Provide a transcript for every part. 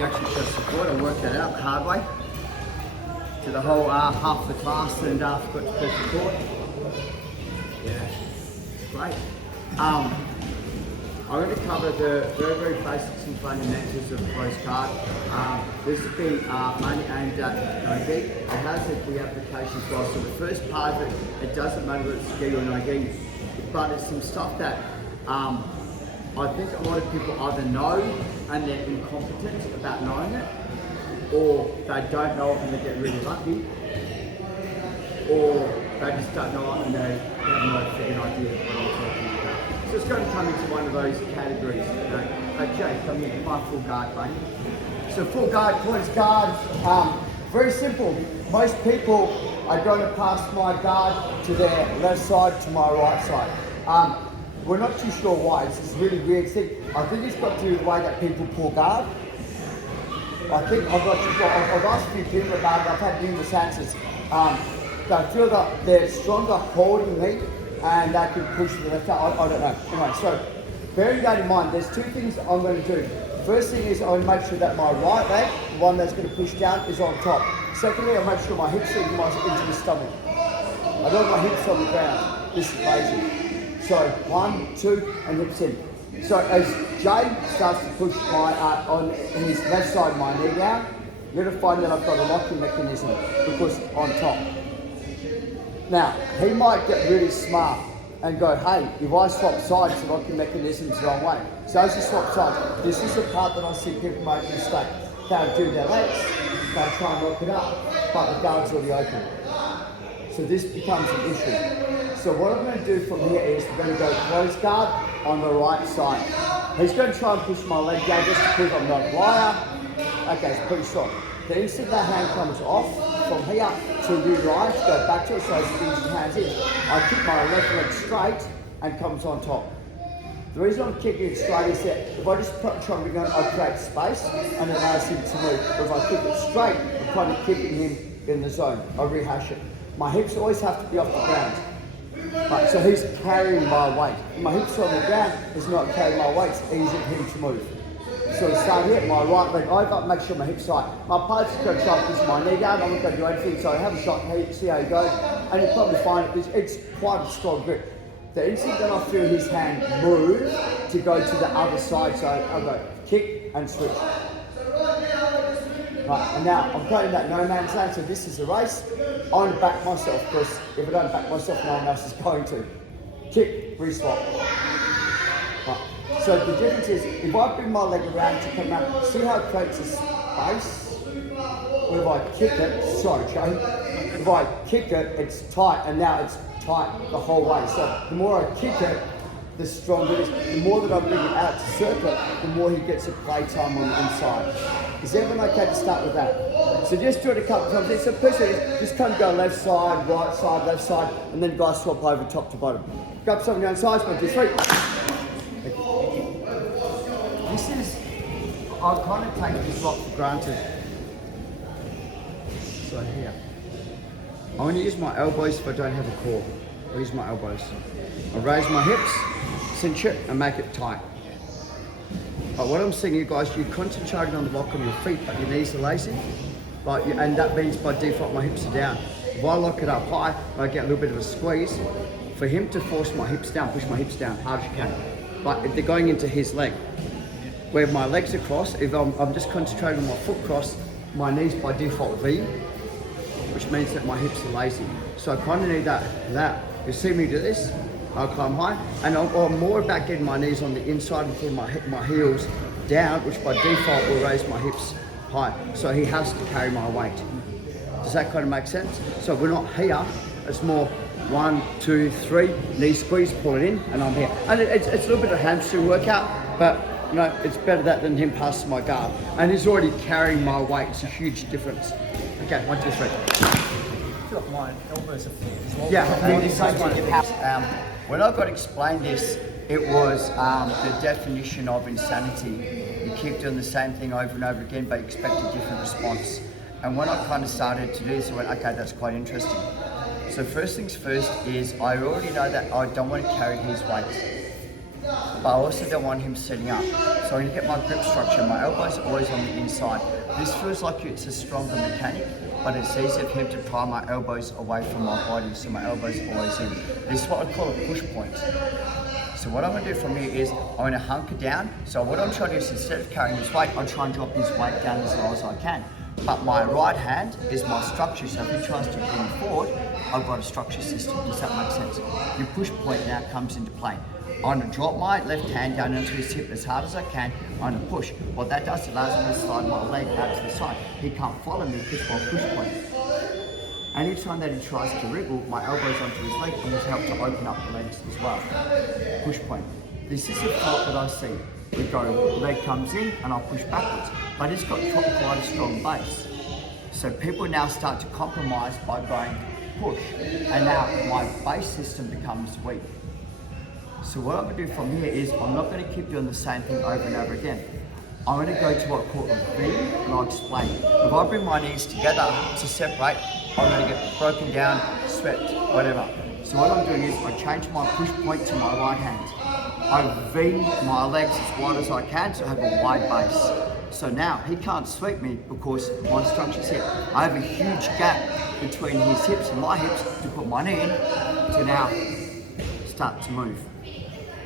you actually got support. I worked that out the hard way. To the whole half the class and forgot to press support. Yeah, it's great. I'm going to cover the very basics and fundamentals of closed card. This will be mainly aimed at no-gi. It has the application as well. So the first part of it, it doesn't matter whether it's gi or no-gi, but it's some stuff that I think a lot of people either know and they're incompetent about knowing it, or they don't know it and they get really lucky, or they just don't know it and they have no freaking idea what I'm talking about. So it's going to come into one of those categories. Okay, come here, my full guard, buddy. So full guard, closed guard, very simple. Most people are going to pass my guard to their left side, to my right side. We're not too sure why. It's this really weird thing. I think it's got to do with the way that people pull guard. I think I've asked a few people about it. I've had numerous answers. They feel that they're stronger holding me and they can push to the left side. I don't know. Anyway, so bearing that in mind, there's two things I'm going to do. First thing is I'll make sure that my right leg, the one that's going to push down, is on top. Secondly, I'll make sure my hips are into the stomach. I don't want my hips on the ground. This is basic. So 1, 2, and hips in. So as Jay starts to push my on his left side, my knee down, you're going to find that I've got a locking mechanism because on top. Now he might get really smart and go, hey, if I swap sides, the locking mechanism's the wrong way. So as you swap sides, this is the part that I see people make a mistake. They'll do their legs, they'll try and lock it up, but the guard's already open. So this becomes an issue. So what I'm going to do from here is we're going to go closed guard on the right side. He's going to try and push my leg down just to prove I'm not a liar. Okay, it's pretty strong. The instant that hand comes off, from here to reline, go back to it, so as he brings his hands in, I kick my left leg straight and comes on top. The reason I'm kicking it straight is that if I just try and bring it on, I create space and it allows him to move. But if I kick it straight, I'm kind of kicking him in the zone. I rehash it. My hips always have to be off the ground. Right, so he's carrying my weight. My hips are on the ground, he's not carrying my weight, it's easy for him to move. So we start here, my right leg over, make sure my hips tight. My opponent's going to try and push my knee down, I'm not going to do anything, so have a shot, see how he goes, and you'll probably find it's quite a strong grip. The instant that I feel his hand move to go to the other side, so I'll go kick and switch. Right, and now I'm playing that no man's land, so this is a race. I want to back myself, because if I don't back myself, no one else is going to. Kick, re-swap. Right. So the difference is, if I bring my leg around to come out, see how it creates a space? Or if I kick it, sorry Jay, if I kick it, it's tight, and now it's tight the whole way. So the more I kick it, the stronger it is. The more that I bring it out to circuit, the more he gets a play time on the inside. Is everyone okay to start with that? So just do it a couple of times. So personally, just kind of go left side, left side, and then guys swap over top to bottom. Grab something down sides, 1, 2, 3. This is, I kind of take this lot for granted. So here. I'm going to use my elbows if I don't have a core. I'll use my elbows. I'll raise my hips, cinch it, and make it tight. But what I'm saying, you guys, you're concentrating on the lock on your feet, but your knees are lazy. And that means by default my hips are down. If I lock it up high, I get a little bit of a squeeze. For him to force my hips down, push my hips down hard as you can. But if they're going into his leg, where my legs are crossed, if I'm just concentrating on my foot cross, my knees by default V, which means that my hips are lazy. So I kind of need that. You see me do this, I'll climb high, and I'm more about getting my knees on the inside and putting my heels down, which by default will raise my hips high. So he has to carry my weight. Does that kind of make sense? So we're not here, it's more 1, 2, 3, knee squeeze, pull it in, and I'm here. And it's a little bit of a hamstring workout, but you know, it's better that than him passing my guard. And he's already carrying my weight, it's a huge difference. Okay, 1, 2, 3. I feel like my elbows are as well. Yeah, when I got explained this, it was the definition of insanity. You keep doing the same thing over and over again, but you expect a different response. And when I kind of started to do this, I went, okay, that's quite interesting. So first things first is I already know that I don't want to carry his weight. but I also don't want him sitting up. So I'm gonna get my grip structure. My elbows are always on the inside. This feels like it's a stronger mechanic, but it's easier for him to pry my elbows away from my body, so my elbows are always in. This is what I call a push point. So what I'm gonna do from here is I'm gonna hunker down. So what I'm trying to do is instead of carrying his weight, I'll try and drop his weight down as low as I can. But my right hand is my structure, so if he tries to bring forward, I've got a structure system. Does that make sense? Your push point now comes into play. I'm going to drop my left hand down into his hip as hard as I can. I'm going to push. What that does, it allows me to slide my leg out to the side. He can't follow me because my push point. Anytime that he tries to wriggle, my elbow's onto his leg and will help to open up the legs as well. Push point. This is the thought that I see. We go, leg comes in and I'll push backwards. But it's got quite a strong base. So people now start to compromise by going push. And now my base system becomes weak. So what I'm going to do from here is I'm not going to keep doing the same thing over and over again. I'm going to go to what I call a V and I'll explain. If I bring my knees together to separate, I'm going to get broken down, sweat, whatever. So what I'm doing is I change my push point to my right hand. I V my legs as wide as I can so I have a wide base. So now he can't sweep me because my structure's here. I have a huge gap between his hips and my hips to put my knee in to now start to move.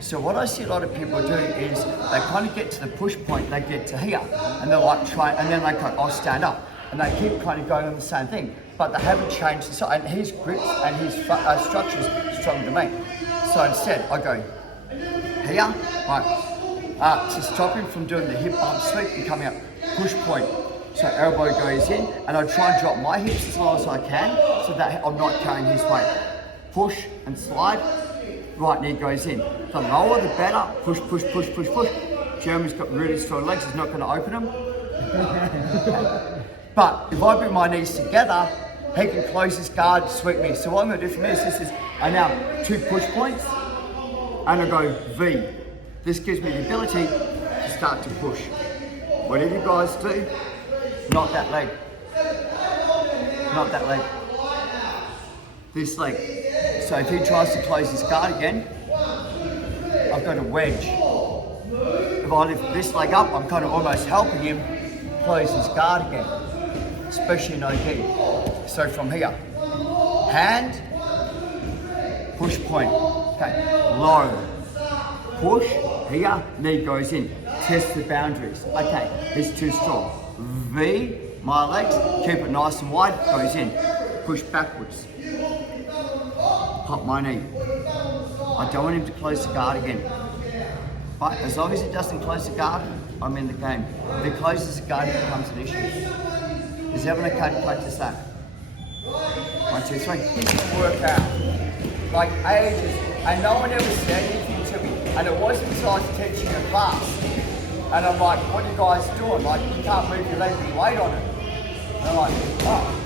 So what I see a lot of people do is they kind of get to the push point, they get to here, and they're like and then they go, I'll stand up. And they keep kind of going on the same thing, but they haven't changed the side, and his grip and his structure is stronger than me. So instead, I go here, right, to stop him from doing the hip bump sweep and coming up, push point. So elbow goes in, and I try and drop my hips as low as I can, so that I'm not carrying his weight. Push and slide. Right knee goes in. The lower the better. Push, push, push, push, push. Jeremy's got really strong legs, he's not going to open them. But if I bring my knees together, he can close his guard, sweep me. So what I'm going to do from this is I now 2 push points and I go V. This gives me the ability to start to push. Whatever you guys do, not that leg. Not that leg. This leg. So if he tries to close his guard again, I've got a wedge. If I lift this leg up, I'm kind of almost helping him close his guard again, especially no gi. So from here, hand, push point, okay, low, push, here, knee goes in, test the boundaries, okay, it's too strong. V, my legs, keep it nice and wide, goes in, push backwards. Pop my knee. I don't want him to close the guard again. But as long as he doesn't close the guard, I'm in the game. If he closes the guard, it becomes an issue. Is everyone okay to practice that? 1, 2, 3. It can work out. Like ages. And no one ever said anything to me. And it wasn't until I was teaching a class. And I'm like, what are you guys doing? Like, you can't move your leg with weight on it. And I'm like, oh,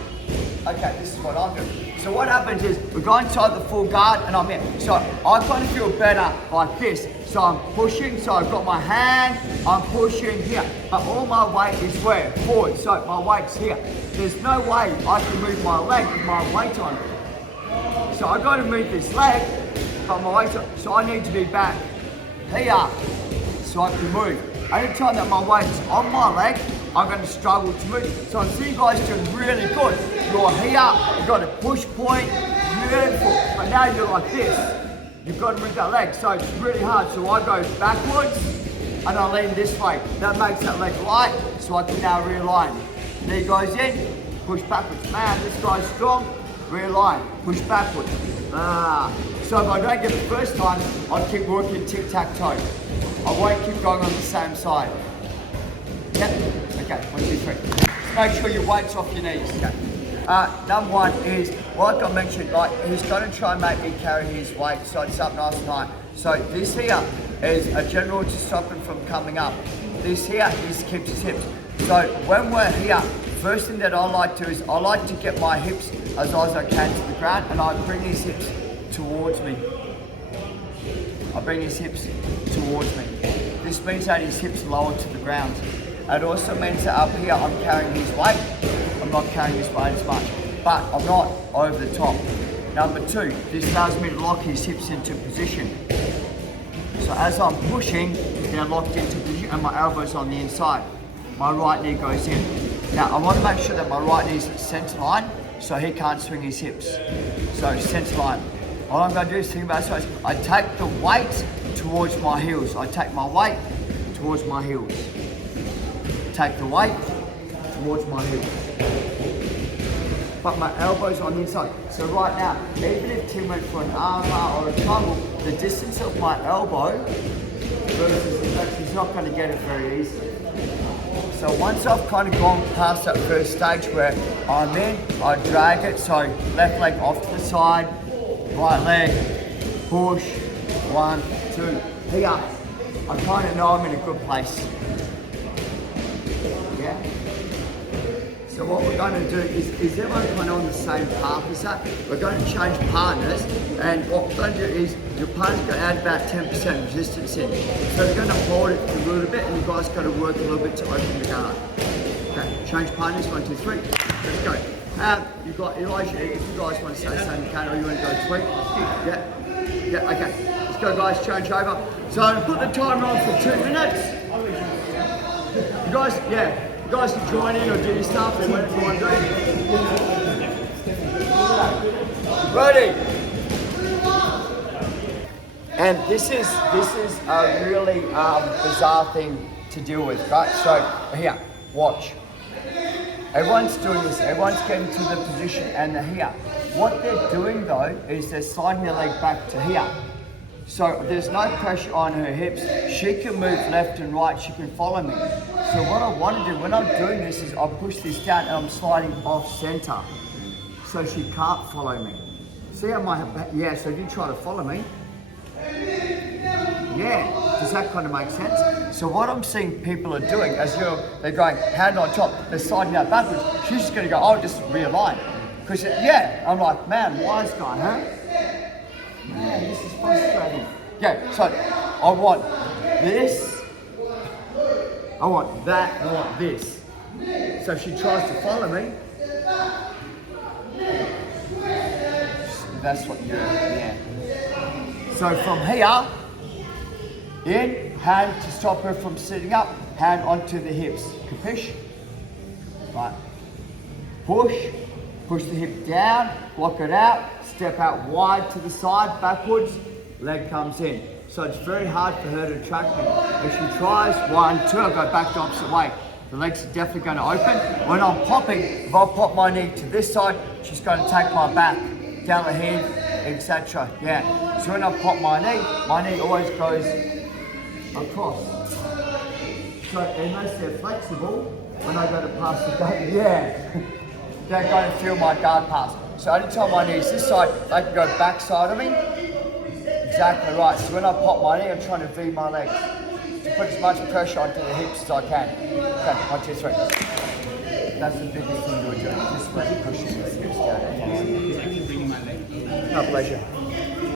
okay, this is what I'm doing. So what happens is, we go inside the full guard and I'm in. So I kind of feel better like this. So I'm pushing, so I've got my hand, I'm pushing here. But all my weight is where? Forward, so my weight's here. There's no way I can move my leg with my weight on it. So I've got to move this leg, but my weight's on. So I need to be back here, so I can move. Anytime that my weight's on my leg, I'm going to struggle to move. So I see you guys doing really good. You're here, you've got a push point, beautiful. But now you're like this. You've got to move that leg, so it's really hard. So I go backwards and I lean this way. That makes that leg light, so I can now realign. Knee goes in, push backwards. Man, this guy's strong, realign, push backwards. So if I don't get it the first time, I'll keep working tic-tac-toe. I won't keep going on the same side. Yep, okay, 1, 2, 3. Just make sure your weight's off your knees. Okay. Number 1 is, like I mentioned, like he's going to try and make me carry his weight, so it's up nice and high. So this here is a general to stop him from coming up. This here is keeps his hips. So when we're here, first thing that I like to do is I like to get my hips as high as I can to the ground, and I bring his hips towards me. I bring his hips towards me. This means that his hips lower to the ground. It also means that up here I'm carrying his weight. I'm not carrying his weight as much, but I'm not over the top. Number 2, this allows me to lock his hips into position. So So as I'm pushing, they're locked into position and my elbow's on the inside. My right knee goes in. Now I want to make sure that my right knee is at center line so he can't swing his hips. So center line. All I'm going to do is think about it. I take the weight towards my heels. I take my weight towards my heels. Take the weight towards my heels. But my elbow's on the inside. So right now, even if Tim went for an arm bar or a tumble, the distance of my elbow versus the legs, he's not going to get it very easily. So once I've kind of gone past that first stage where I'm in, I drag it, so left leg off to the side, right leg, push, 1, 2, here. I kind of know I'm in a good place. Yeah? So what we're going to do is everyone kind of on the same path as that? We're going to change partners, and what we're going to do is your partner's going to add about 10% resistance in. So you're going to hold it a little bit, and you guys got to work a little bit to open the guard. Okay, change partners, 1, 2, 3. Let's go. You've got Elijah, if you guys want to say something, you can, or you want to go 3. Yeah, okay. Let's go, guys, change over. So put the timer on for 2 minutes. You guys, you guys can join in or do your stuff or whatever you want to do. Ready? And this is a really bizarre thing to deal with, right? So here, watch. Everyone's doing this. Everyone's getting to the position and they're here. What they're doing though is they're sliding their leg back to here. So there's no pressure on her hips. She can move left and right. She can follow me. So what I want to do when I'm doing this is I push this down and I'm sliding off center. So she can't follow me. See how so if you try to follow me. Yeah, does that kind of make sense? So what I'm seeing people are doing as they're going hand on top, they're sliding out backwards. She's just going to go, oh, just realign. Because I'm like, man, wise guy, huh? Man, this is frustrating. Yeah, so I want this, I want that, I want this. So if she tries to follow me, that's what you do, yeah. So from here, in, hand to stop her from sitting up, hand onto the hips. Capish? Right. Push the hip down, block it out, step out wide to the side, backwards, leg comes in. So it's very hard for her to track me. If she tries, 1, 2, I go back the opposite way. The legs are definitely going to open. When I'm popping, if I pop my knee to this side, she's going to take my back, down the head, etc. Yeah. So when I pop my knee always goes across. So unless they're flexible, when I go to pass the guard, they're going to feel my guard pass. So anytime my knee is this side, they can go back side of me. Exactly right. So when I pop my knee, I'm trying to V my legs. To put as much pressure onto the hips as I can. Okay, 1, 2, 3. That's the biggest thing you're doing. Just pushing the hips down. Bringing my leg. My pleasure.